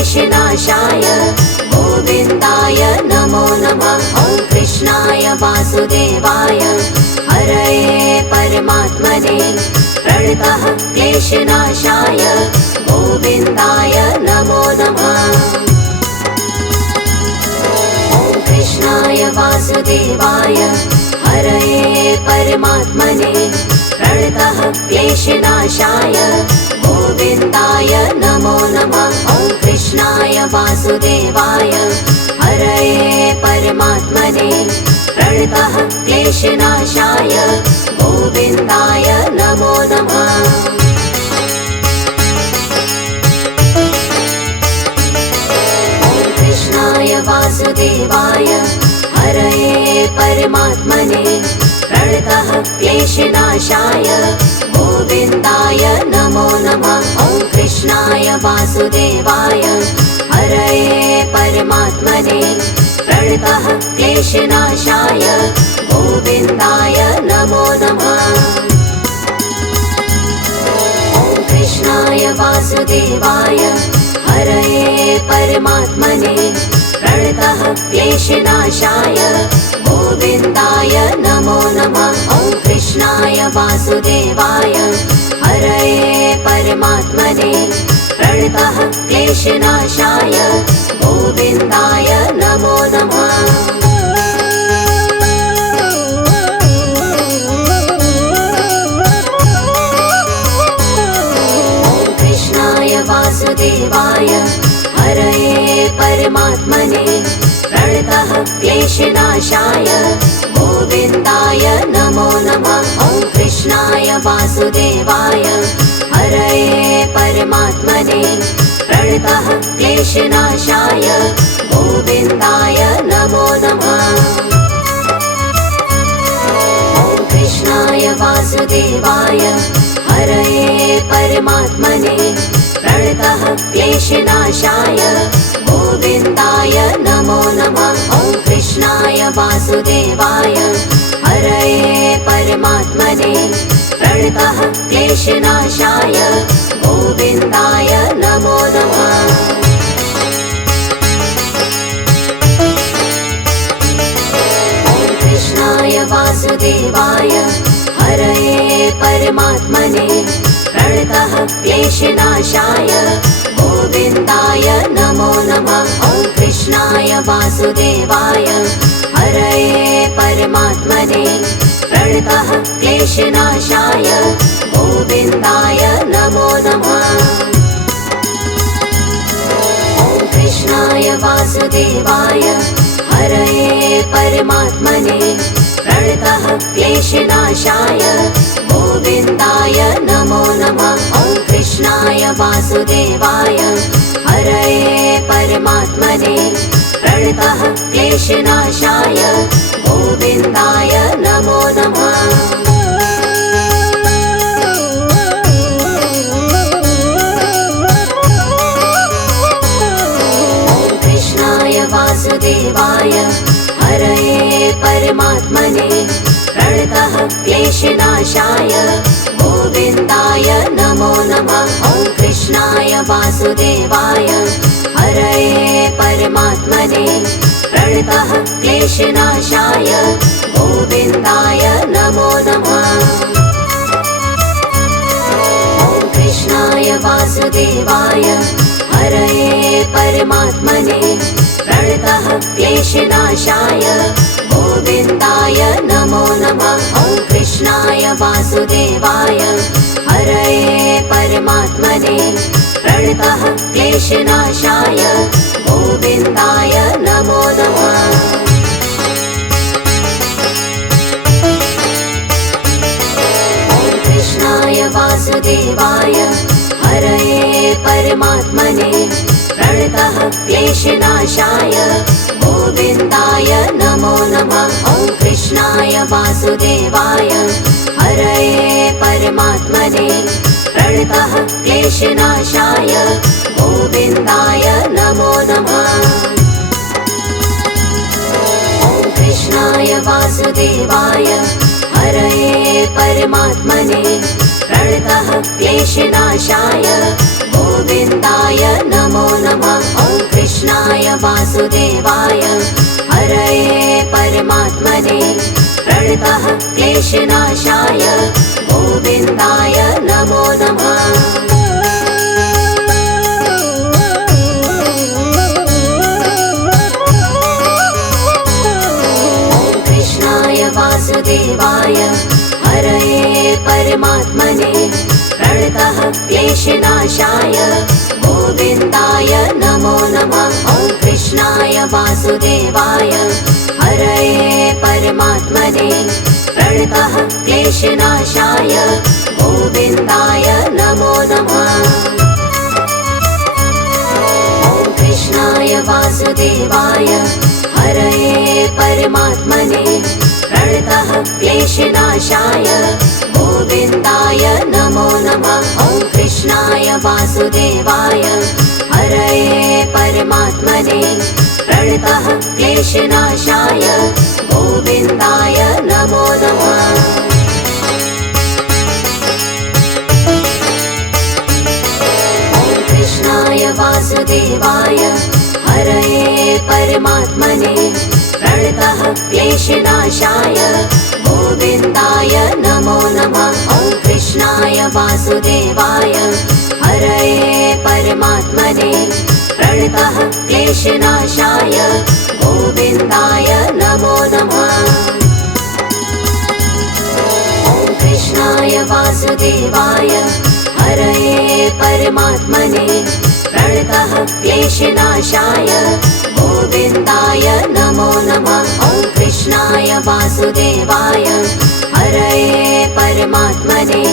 क्लेशनाशाय गोविन्दाय नमो नमः। ॐ कृष्णाय वासुदेवाय हरये परमात्मने प्रणतः क्लेशनाशाय गोविन्दाय नमो नमः। ॐ कृष्णाय वासुदेवाय हरये परमात्मने प्रणतः क्लेशनाशाय गोविन्दाय नमो नमः। ॐ कृष्णाय वासुदेवाय हरये परमात्मने प्रणतः क्लेशनाशाय गोविन्दाय नमो नमः। ॐ कृष्णाय वासुदेवाय हरये परमात्मने प्रणतः क्लेशनाशाय गोविन्दाय नमो नमः। ॐ कृष्णाय वासुदेवाय हरये परमात्मने प्रणतः क्लेशनाशाय गोविन्दाय नमो नमः। ॐ कृष्णाय वासुदेवाय हरये परमात्मने प्रणतः क्लेशनाशाय गोविन्दाय नमो नमः। ॐ कृष्णाय वासुदेवाय हरये परमात्मने प्रणतः क्लेशनाशाय गोविन्दाय नमो नमः। ॐ कृष्णाय वासुदेवाय हरये परमात्मने प्रणतः क्लेशनाशाय गोविन्दाय नमो नमः। ॐ कृष्णाय वासुदेवाय हरये परमात्मने प्रणतः क्लेशनाशाय गोविन्दाय नमो नमः। ॐ कृष्णाय वासुदेवाय हरये परमात्मने प्रणतः क्लेशनाशाय गोविन्दाय नमो नमः। ॐ कृष्णाय वासुदेवाय हरये परमात्मने प्रणतः क्लेशनाशाय गोविन्दाय नमो नमः। ॐ कृष्णाय वासुदेवाय हरये परमात्मने प्रणतः क्लेशनाशाय गोविन्दाय नमो नमः। ॐ कृष्णाय वासुदेवाय हरये परमात्मने प्रणतः क्लेशनाशाय गोविन्दाय नमो नमः। ॐ कृष्णाय वासुदेवाय हरये परमात्मने प्रणतः क्लेशनाशाय गोविन्दाय नमो नमः। ॐ कृष्णाय वासुदेवाय हरये परमात्मने प्रणतः क्लेशनाशाय गोविन्दाय नमो नमः। ॐ कृष्णाय वासुदेवाय हरये परमात्मने प्रणतः क्लेशनाशाय गोविन्दाय नमो नमः। ॐ कृष्णाय वासुदेवाय हरये परमात्मने प्रणतः क्लेशनाशाय गोविन्दाय नमो नमः। ॐ कृष्णाय वासुदेवाय हरये परमात्मने प्रणतः क्लेशनाशाय गोविन्दाय नमो नमः। ॐ कृष्णाय वासुदेवाय हरये परमात्मने प्रणतः क्लेशनाशाय गोविन्दाय नमो नमः। ॐ कृष्णाय वासुदेवाय हरये परमात्मने प्रणतः क्लेशनाशाय गोविन्दाय नमो नमः। ॐ कृष्णाय वासुदेवाय हरये परमात्मने प्रणतः क्लेशनाशाय गोविन्दाय नमो नमः। ॐ कृष्णाय वासुदेवाय हरये परमात्मने प्रणतः क्लेशनाशाय गोविन्दाय नमो नमः। वासुदेवाय हरये परमात्मने प्रणतः क्लेशनाशाय गोविन्दाय नमो नमः। वासुदेवाय हरये परमात्मने प्रणतः क्लेशनाशाय गोविन्दाय नमो नमः। ॐ कृष्णाय वासुदेवाय हरये परमात्मने प्रणतः क्लेशनाशाय गोविन्दाय नमो नमः। ॐ कृष्णाय वासुदेवाय हरये परमात्मने प्रणतः क्लेशनाशाय गोविन्दाय नमो नमः। ॐ कृष्णाय वासुदेवाय हरये परमात्मने प्रणतः क्लेशनाशाय गोविन्दाय नमो नमः। ॐ कृष्णाय वासुदेवाय हरये परमात्मने प्रणतः क्लेशनाशाय गोविन्दाय नमो नमः। ॐ कृष्णाय वासुदेवाय हरये परमात्मने प्रणतः क्लेशनाशाय गोविन्दाय नमो नमः। ॐ कृष्णाय वासुदेवाय हरये परमात्मने प्रणतः क्लेशनाशाय गोविन्दाय नमो नमः। ॐ कृष्णाय वासुदेवाय हरये परमात्मने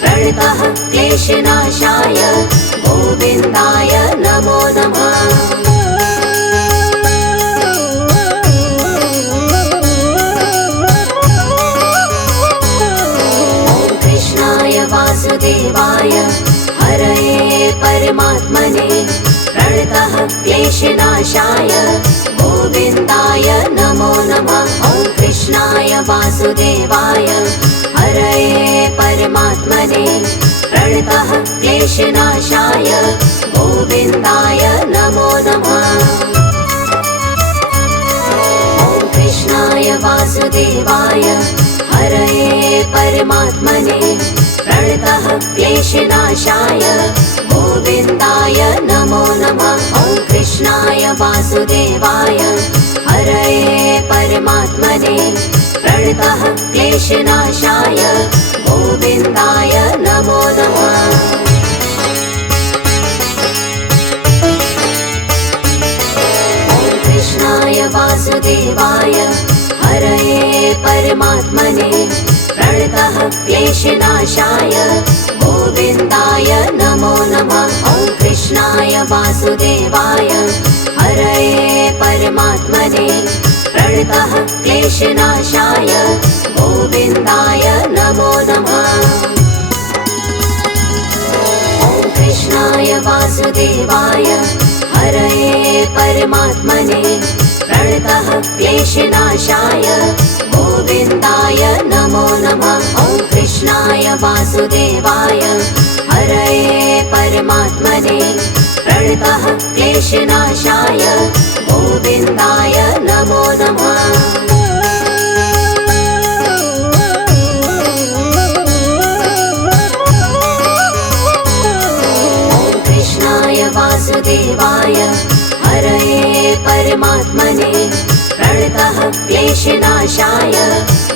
प्रणतः क्लेशनाशाय गोविन्दाय नमो नमः। ॐ कृष्णाय वासुदेवाय हरये परमात्मने प्रणतः क्लेशनाशाय गोविन्दाय नमो नमः। ॐ कृष्णाय वासुदेवाय हरये परमात्मने प्रणतः क्लेशनाशाय गोविन्दाय नमो नमः। ॐ कृष्णाय वासुदेवाय हरये परमात्मने प्रणतः क्लेशनाशाय गोविन्दाय नमो नमः। ॐ कृष्णाय वासुदेवाय हरये परमात्मने प्रणतः क्लेशनाशाय गोविन्दाय नमो नमः। ॐ कृष्णाय वासुदेवाय हरये परमात्मने प्रणतः क्लेशनाशाय गोविन्दाय नमो नमः। ॐ कृष्णाय वासुदेवाय हरये परमात्मने प्रणतः क्लेशनाशाय गोविन्दाय नमो नमः। ॐ कृष्णाय वासुदेवाय हरये परमात्मने प्रणतः क्लेशनाशाय गोविन्दाय नमो नमः। ॐ कृष्णाय वासुदेवाय हरये परमात्मने प्रणतः क्लेशनाशाय गोविन्दाय नमो नमः। ॐ कृष्णाय वासुदेवाय हरये परमात्मने प्रणतः क्लेशनाशाय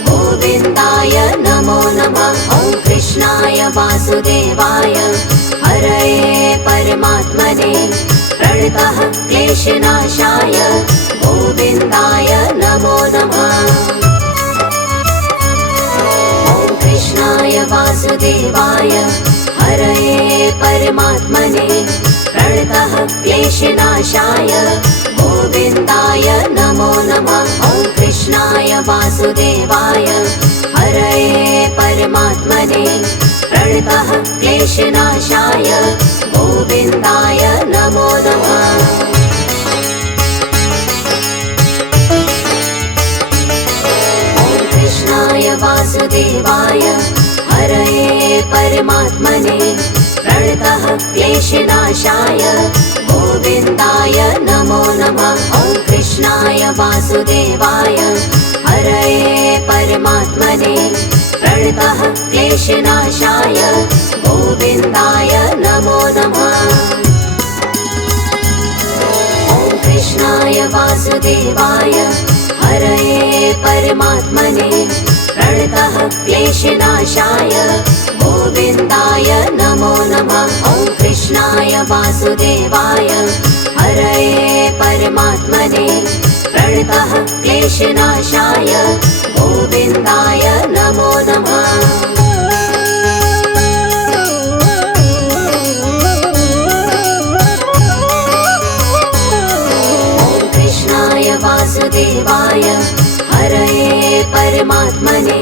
गोविन्दाय नमो नमः। ॐ कृष्णाय वासुदेवाय हरये परमात्मने प्रणतः क्लेशनाशाय गोविन्दाय नमो नमः। ॐ कृष्णाय वासुदेवाय हरये परमात्मने प्रणतः क्लेशनाशाय गोविन्दाय नमो नमः। ॐ कृष्णाय वासुदेवाय हरये परमात्मने प्रणतः क्लेशनाशाय गोविन्दाय नमो नमः। ॐ कृष्णाय वासुदेवाय हरये परमात्मने प्रणतः क्लेशनाशाय गोविन्दाय नमो नमः। वासुदेवाय हरये परमात्मने प्रणतः क्लेशनाशाय गोविन्दाय नमो नमः। ॐ कृष्णाय वासुदेवाय हरये परमात्मने प्रणतः क्लेशनाशाय गोविन्दाय नमो नमः। ॐ कृष्णाय वासुदेवाय हरये परमात्मने प्रणतः क्लेशनाशाय गोविन्दाय नमो नमः। ॐ कृष्णाय वासुदेवाय हरये परमात्मने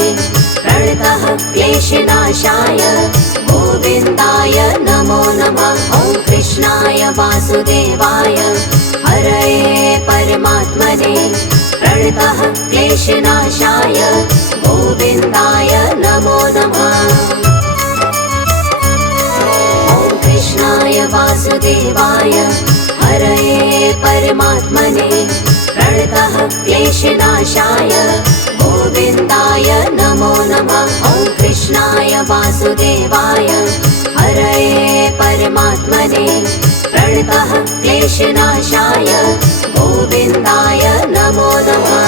प्रणतः क्लेशनाशाय गोविन्दाय नमो नमः। ॐ कृष्णाय वासुदेवाय हरये परमात्मने प्रणतः क्लेशनाशाय गोविन्दाय नमो नमः। ॐ कृष्णाय वासुदेवाय हरये परमात्मने प्रणतः क्लेशनाशाय गोविन्दाय नमो नमः। ॐ कृष्णाय वासुदेवाय हरये परमात्मने प्रणतः क्लेशनाशाय गोविन्दाय नमो नमः।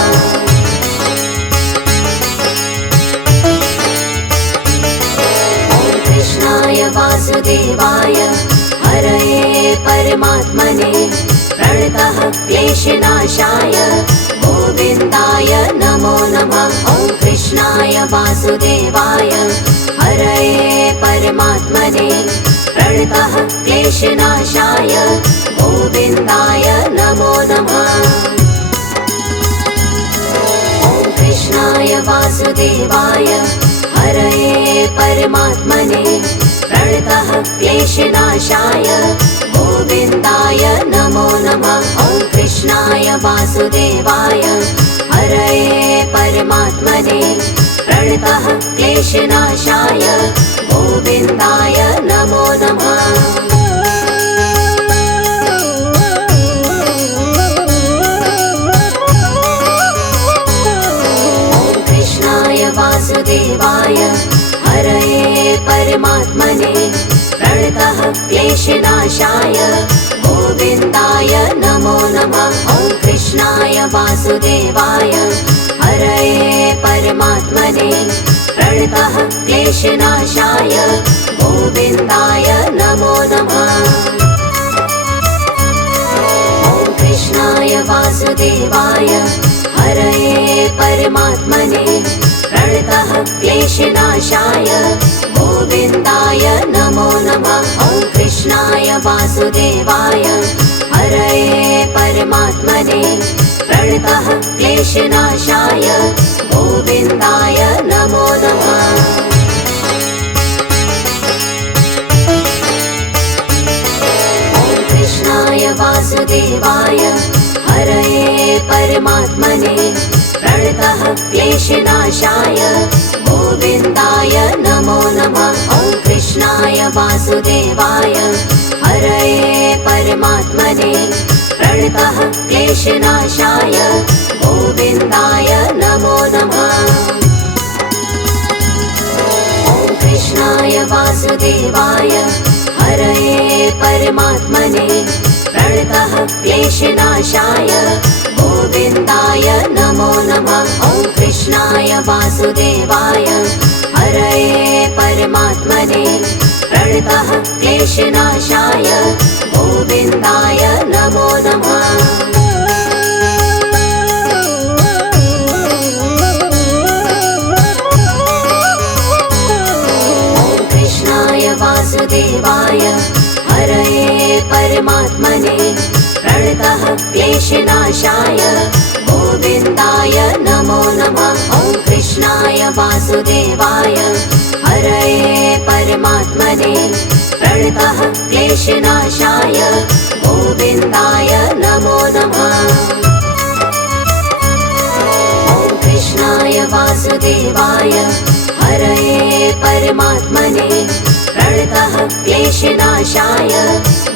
ॐ कृष्णाय वासुदेवाय हरये परमात्मने प्रणतः क्लेशनाशाय गोविन्दाय नमो नमः। ॐ कृष्णाय वासुदेवाय हरये परमात्मने प्रणतः क्लेशनाशाय गोविन्दाय नमो नमः। ॐ कृष्णाय वासुदेवाय हरये परमात्मने प्रणतः क्लेशनाशाय गोविन्दाय नमो नमः। ॐ कृष्णाय वासुदेवाय हरये परमात्मने प्रणतः क्लेशनाशाय गोविन्दाय नमो नमः। ॐ कृष्णाय वासुदेवाय हरये परमात्मने प्रणतः क्लेशनाशाय गोविन्दाय नमो नमः। ॐ कृष्णाय वासुदेवाय हरये परमात्मने प्रणतः क्लेशनाशाय गोविन्दाय नमो नमः। ॐ कृष्णाय वासुदेवाय हरये परमात्मने प्रणतः क्लेशनाशाय गोविन्दाय नमो नमः। ॐ कृष्णाय वासुदेवाय हरये परमात्मने प्रणतः क्लेशनाशाय गोविन्दाय नमो नमः। ॐ कृष्णाय वासुदेवाय हरये परमात्मने प्रणतः क्लेशनाशाय गोविन्दाय नमो नमः। ॐ कृष्णाय वासुदेवाय हरये परमात्मने प्रणतः क्लेशनाशाय गोविन्दाय नमो नमः। ॐ कृष्णाय वासुदेवाय हरये परमात्मने प्रणतः क्लेशनाशाय गोविन्दाय नमो नमः। ॐ कृष्णाय वासुदेवाय हरये परमात्मने प्रणतः क्लेशनाशाय गोविन्दाय नमो नमः। ॐ कृष्णाय वासुदेवाय हरये परमात्मने प्रणतः क्लेशनाशाय गोविन्दाय नमो नमः। ॐ कृष्णाय वासुदेवाय हरये परमात्मने प्रणतः क्लेशनाशाय गोविन्दाय नमो नमः। ॐ कृष्णाय वासुदेवाय हरये परमात्मने प्रणतः क्लेशनाशाय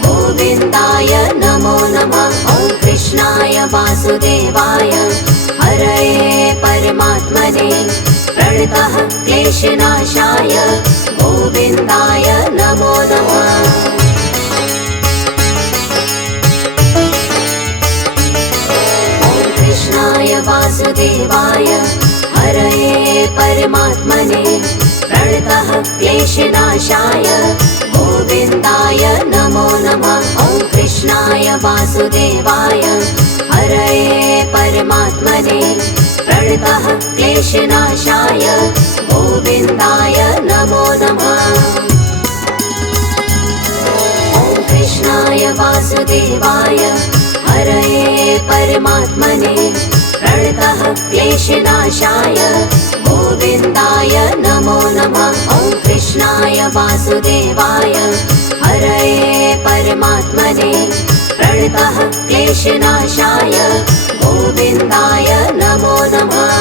गोविन्दाय नमो नमः। ॐ कृष्णाय वासुदेवाय क्लेशनाशाय गोविन्दाय नमो नमः। कृष्णाय वासुदेवाय हरये परमात्मने प्रणतः क्लेशनाशाय गोविन्दाय नमो नमः। ॐ कृष्णाय वासुदेवाय हरये परमात्मने प्रणतः क्लेशनाशाय गोविन्दाय नमो नमः। ॐ कृष्णाय वासुदेवाय हरये परमात्मने प्रणतः क्लेशनाशाय गोविन्दाय नमो नमः। ॐ कृष्णाय वासुदेवाय हरये परमात्मने प्रणतः क्लेशनाशाय गोविन्दाय नमो नमः।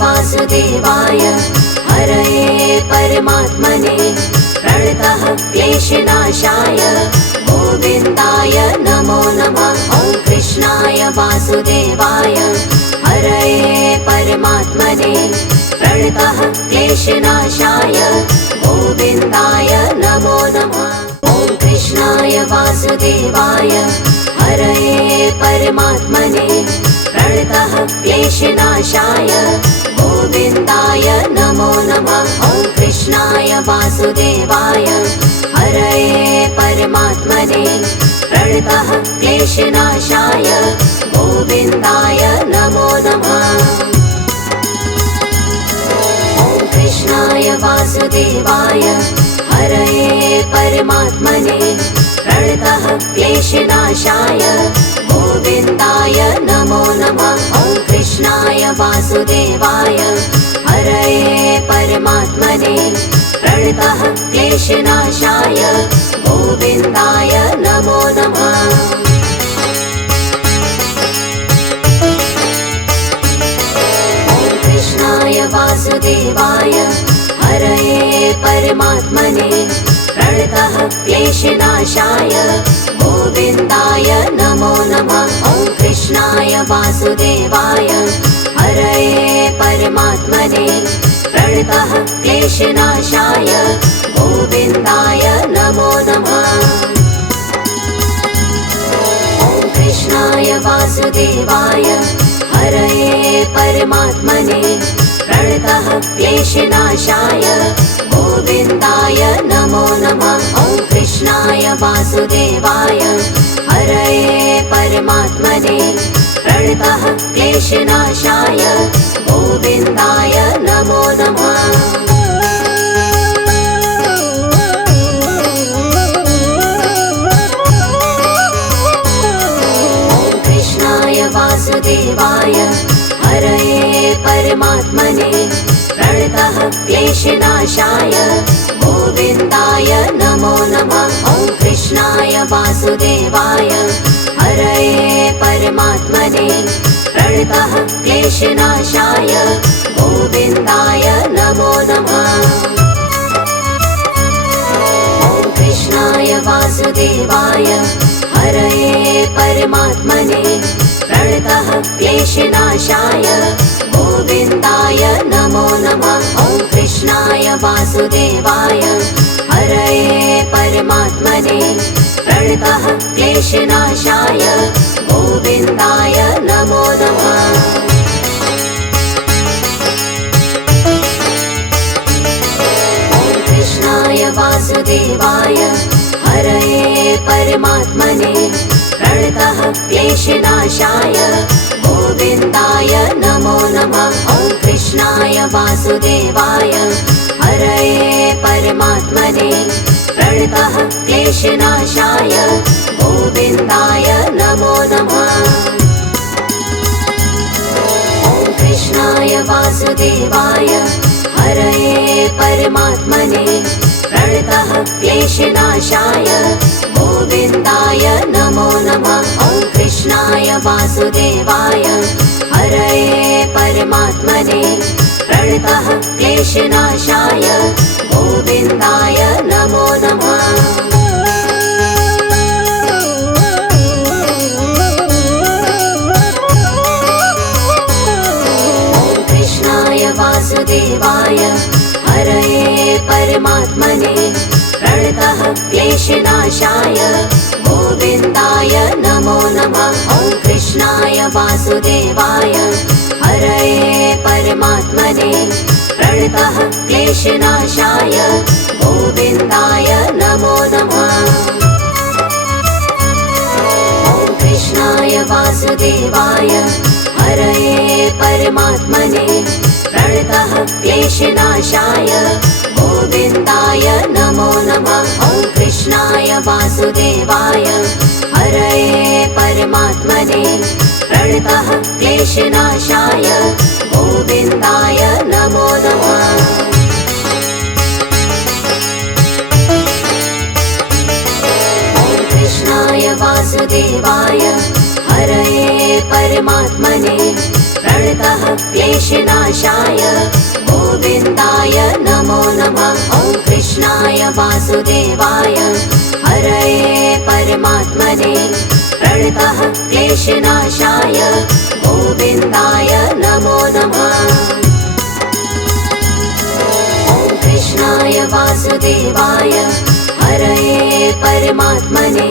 वासुदेवाय हरये परमात्मने प्रणतः क्लेशनाशाय गोविन्दाय नमो नमः। ॐ कृष्णाय वासुदेवाय हरये परमात्मने प्रणतः क्लेशनाशाय गोविन्दाय नमो नमः। ॐ कृष्णाय वासुदेवाय हरये परमात्मने प्रणतः क्लेशनाशाय गोविन्दाय नमो नमः। ॐ कृष्णाय वासुदेवाय हरये परमात्मने प्रणतः क्लेशनाशाय गोविन्दाय नमो नमः। ॐ कृष्णाय वासुदेवाय हरये परमात्मने प्रणतः क्लेशनाशाय गोविन्दाय नमो नमः। ॐ कृष्णाय वासुदेवाय हरये परमात्मने प्रणतः क्लेशनाशाय गोविन्दाय नमो नमः। ॐ कृष्णाय वासुदेवाय हरये परमात्मने प्रणतः क्लेशनाशाय गोविन्दाय नमो नमः। ॐ कृष्णाय वासुदेवाय हरये परमात्मने प्रणतः क्लेशनाशाय गोविन्दाय नमो नमः। ॐ कृष्णाय वासुदेवाय हरये परमात्मने प्रणतः क्लेशनाशाय गोविन्दाय नमो नमः। ॐ कृष्णाय वासुदेवाय हरये परमात्मने प्रणतः क्लेशनाशाय गोविन्दाय नमो नमः। ॐ कृष्णाय वासुदेवाय हरये परमात्मने प्रणतः क्लेशनाशाय गोविन्दाय नमो नमः। ॐ कृष्णाय वासुदेवाय हरये परमात्मने प्रणतः क्लेशनाशाय गोविन्दाय नमो नमः। ॐ कृष्णाय वासुदेवाय हरये परमात्मने प्रणतः क्लेशनाशाय गोविन्दाय नमो नमः। ॐ कृष्णाय वासुदेवाय हरये परमात्मने प्रणतः क्लेशनाशाय गोविन्दाय नमो नमः। ॐ कृष्णाय वासुदेवाय हरये परमात्मने प्रणतः क्लेशनाशाय गोविन्दाय नमो नमः। ॐ कृष्णाय वासुदेवाय हरये परमात्मने प्रणतः क्लेशनाशाय गोविन्दाय नमो नमः। ॐ कृष्णाय वासुदेवाय हरये परमात्मने प्रणतः क्लेशनाशाय गोविन्दाय नमो नमः। ॐ कृष्णाय वासुदेवाय हरये परमात्मने प्रणतः क्लेशनाशाय गोविन्दाय नमो नमः। ॐ वासुदेवाय हरये परमात्मने प्रणतः क्लेशनाशाय गोविन्दाय नमो नमः। ॐ कृष्णाय वासुदेवाय हरये परमात्मने प्रणतः क्लेशनाशाय गोविन्दाय नमो नमः। ॐ कृष्णाय वासुदेवाय हरये परमात्मने प्रणतः क्लेशनाशाय गोविन्दाय नमो नमः। ॐ कृष्णाय वासुदेवाय हरये परमात्मने प्रणतः क्लेशनाशाय गोविन्दाय नमो नमः। ॐ कृष्णाय वासुदेवाय हरये परमात्मने प्रणतः क्लेशनाशाय गोविन्दाय नमो नमः। ॐ कृष्णाय वासुदेवाय हरये परमात्मने प्रणतः क्लेशनाशाय गोविन्दाय नमो नमः। ॐ कृष्णाय वासुदेवाय हरये परमात्मने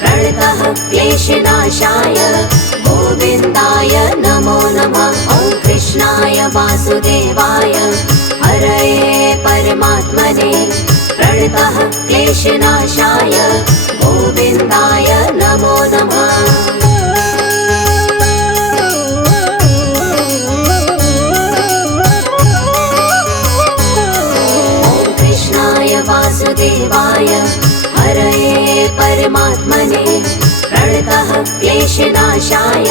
प्रणतः क्लेशनाशाय गोविन्दाय नमो नमः। ॐ कृष्णाय वासुदेवाय हरये परमात्मने प्रणतः क्लेशनाशाय गोविन्दाय नमो नमः। ॐ कृष्णाय वासुदेवाय हरये परमात्मने प्रणतः क्लेशनाशाय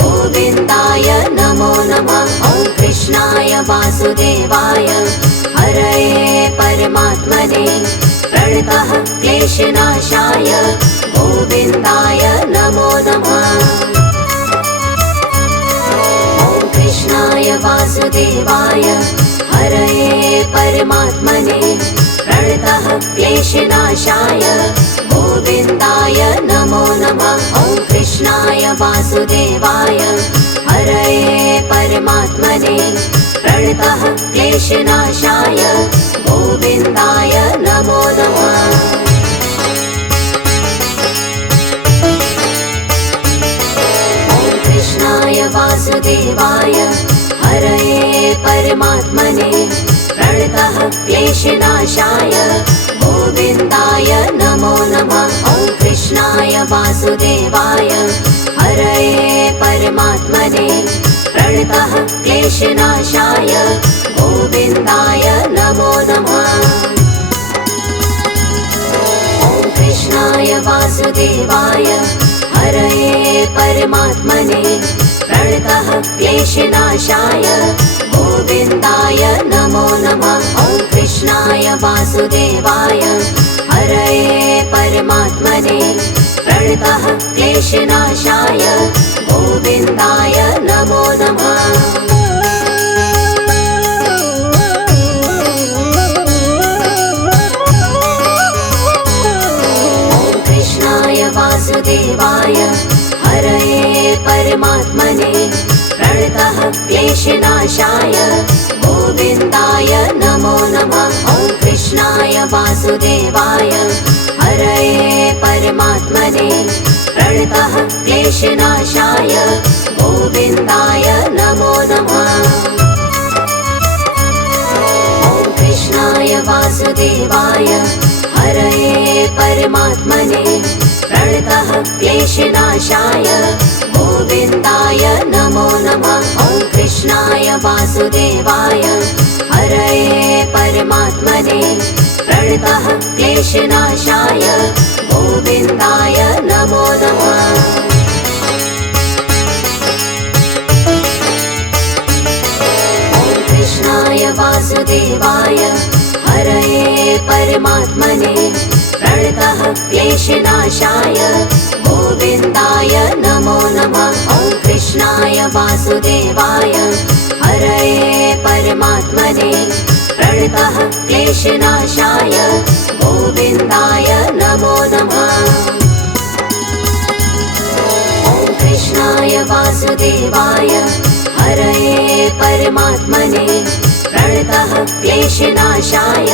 गोविन्दाय नमो नमः। ॐ कृष्णाय वासुदेवाय हरये परमात्मने प्रणतः क्लेशनाशाय गोविन्दाय नमो नमः। ॐ कृष्णाय वासुदेवाय हरये परमात्मने प्रणतः क्लेशनाशाय गोविन्दाय नमो नमः। ॐ कृष्णाय वासुदेवाय हरये परमात्मने प्रणतः क्लेशनाशाय गोविन्दाय नमो नमः। ॐ कृष्णाय वासुदेवाय हरये परमात्मने प्रणतः क्लेशनाशाय गोविन्दाय नमो नमः। ॐ कृष्णाय वासुदेवाय हरये परमात्मने प्रणतः क्लेशनाशाय गोविन्दाय नमो नमः। ॐ कृष्णाय वासुदेवाय हरये परमात्मने प्रणतः क्लेशनाशाय गोविन्दाय नमो नमः। ॐ कृष्णाय वासुदेवाय हरये परमात्मने प्रणतः क्लेशनाशाय गोविन्दाय नमो नमः। ॐ कृष्णाय वासुदेवाय हरये परमात्मने प्रणतः क्लेशनाशाय गोविन्दाय नमो नमः। ॐ कृष्णाय वासुदेवाय हरये परमात्मने प्रणतः क्लेशनाशाय गोविन्दाय नमो नमः। ॐ कृष्णाय वासुदेवाय हरये परमात्मने प्रणतः क्लेशनाशाय गोविन्दाय नमो नमः। ॐ कृष्णाय वासुदेवाय हरये परमात्मने प्रणतः क्लेशनाशाय गोविन्दाय नमो नमः। ॐ कृष्णाय वासुदेवाय हरये परमात्मने प्रणतः क्लेशनाशाय गोविन्दाय नमो नमः। ॐ कृष्णाय वासुदेवाय हरये परमात्मने प्रणतः क्लेशनाशाय गोविन्दाय नमो नमः। ॐ कृष्णाय वासुदेवाय हरये परमात्मने क्लेशनाशाय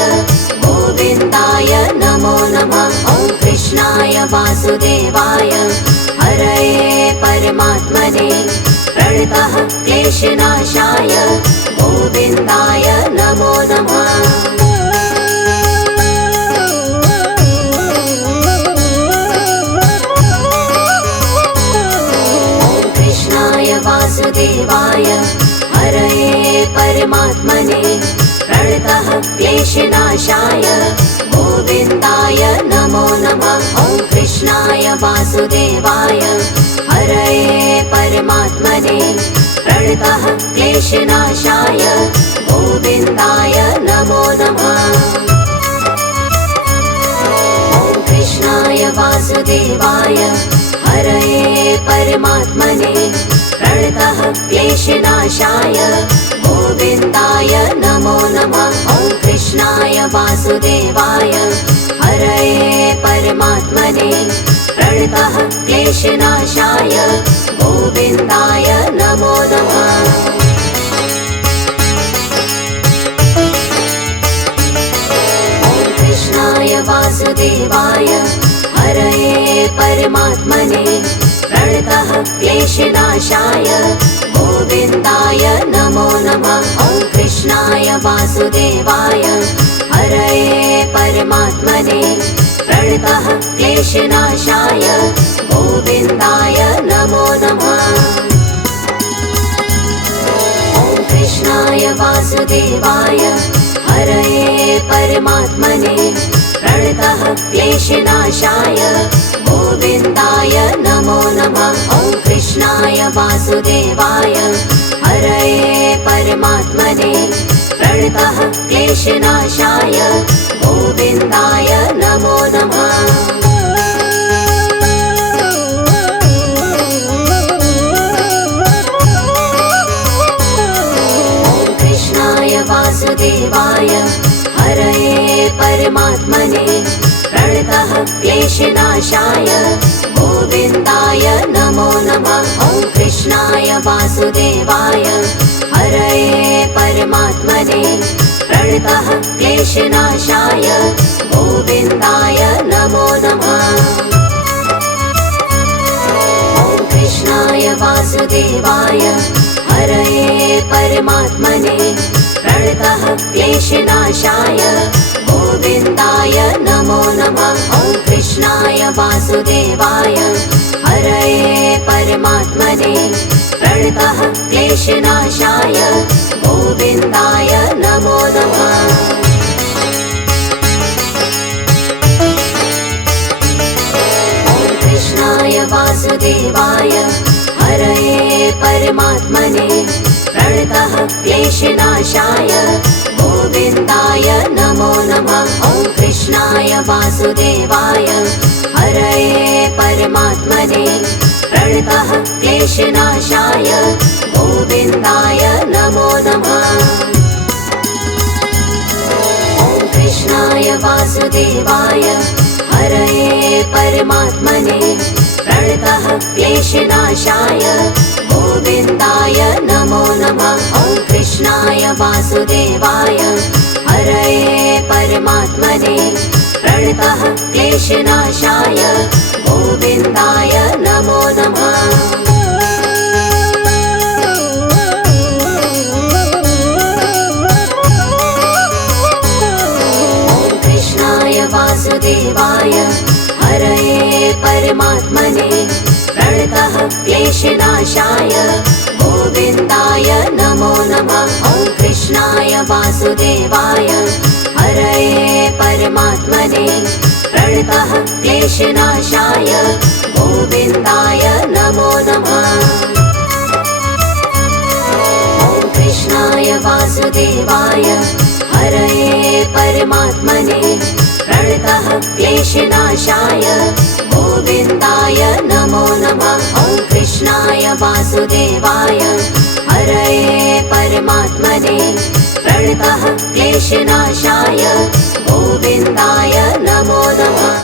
गोविन्दाय नमो नमः। ॐ कृष्णाय वासुदेवाय हरये परमात्मने प्रणतः क्लेशनाशाय गोविन्दाय नमो नमः। वासुदेवाय हरये परमात्मने प्रणतः क्लेशनाशाय गोविन्दाय नमो नमः। ॐ कृष्णाय वासुदेवाय हरये परमात्मने प्रणतः क्लेशनाशाय गोविन्दाय नमो नमः। ॐ कृष्णाय वासुदेवाय हरये परमात्मने प्रणतः क्लेशनाशाय गोविन्दाय नमो नमः। ॐ कृष्णाय वासुदेवाय हरये परमात्मने प्रणतः क्लेशनाशाय गोविन्दाय नमो नमः। ॐ कृष्णाय वासुदेवाय हरये परमात्मने प्रणतः क्लेशनाशाय गोविन्दाय नमो नमः। ॐ कृष्णाय वासुदेवाय हरये परमात्मने प्रणतः क्लेशनाशाय गोविन्दाय नमो नमः। ॐ कृष्णाय वासुदेवाय हरये परमात्मने प्रणतः क्लेशनाशाय गोविन्दाय नमो नमः। ॐ कृष्णाय वासुदेवाय हरये परमात्मने प्रणतः क्लेशनाशाय गोविन्दाय नमो नमः। ॐ कृष्णाय वासुदेवाय हरये परमात्मने प्रणतः क्लेशनाशाय गोविन्दाय नमो नमः। ॐ कृष्णाय वासुदेवाय हरये परमात्मने प्रणतः क्लेशनाशाय गोविन्दाय नमो नमः। ॐ कृष्णाय वासुदेवाय हरये परमात्मने प्रणतः क्लेशनाशाय गोविन्दाय नमो नमः। ॐ कृष्णाय वासुदेवाय हरये परमात्मने प्रणतः क्लेशनाशाय गोविन्दाय नमो नमः। ॐ कृष्णाय वासुदेवाय हरये परमात्मने प्रणतः क्लेशनाशाय गोविन्दाय नमो नमः। ॐ कृष्णाय वासुदेवाय हरये परमात्मने प्रणतः क्लेशनाशाय गोविन्दाय नमो नमः। ॐ कृष्णाय वासुदेवाय हरये परमात्मने प्रणतः क्लेशनाशाय गोविन्दाय नमो नमः। ॐ कृष्णाय वासुदेवाय हरये परमात्मने प्रणतः क्लेशनाशाय गोविन्दाय नमो नमः। ॐ कृष्णाय वासुदेवाय हरये परमात्मने प्रणतः क्लेशनाशाय गोविन्दाय नमो नमः। ॐ कृष्णाय वासुदेवाय हरये परमात्मने प्रणतः क्लेशनाशाय गोविन्दाय नमो नमः। ॐ कृष्णाय वासुदेवाय हरये परमात्मने प्रणतः क्लेशनाशाय गोविन्दाय नमो नमः। ॐ कृष्णाय वासुदेवाय हरये परमात्मने प्रणतः क्लेशनाशाय गोविन्दाय नमो नमः।